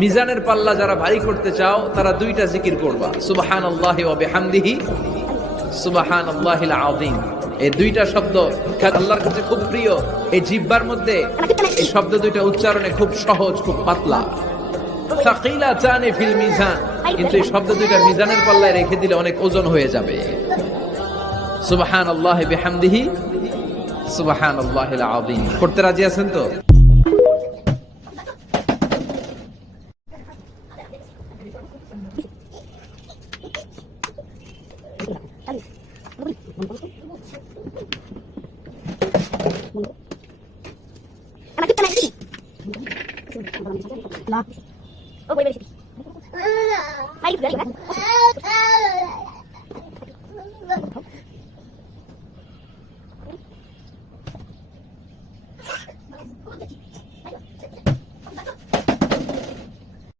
মিজানের পাল্লা যারা ভারী করতে চাও তারা দুইটা জিকির করবা, সুবহানাল্লাহি ওয়া বিহামদিহি, সুবহানাল্লাহিল আযীম। এই দুইটা শব্দ আল্লাহর কাছে খুব প্রিয়। এই জিহ্বার মধ্যে এই শব্দ দুইটা উচ্চারণে খুব সহজ, খুব পাতলা। সাকিলাতানি ফিল মিজান, কিন্তু এই শব্দ দুইটা মিজানের পাল্লায় রেখে দিলে অনেক ওজন হয়ে যাবে। সুবহানাল্লাহি বিহামদিহি, সুবহানাল্লাহিল আযীম। করতে রাজি আছেন তো? Oh, wait.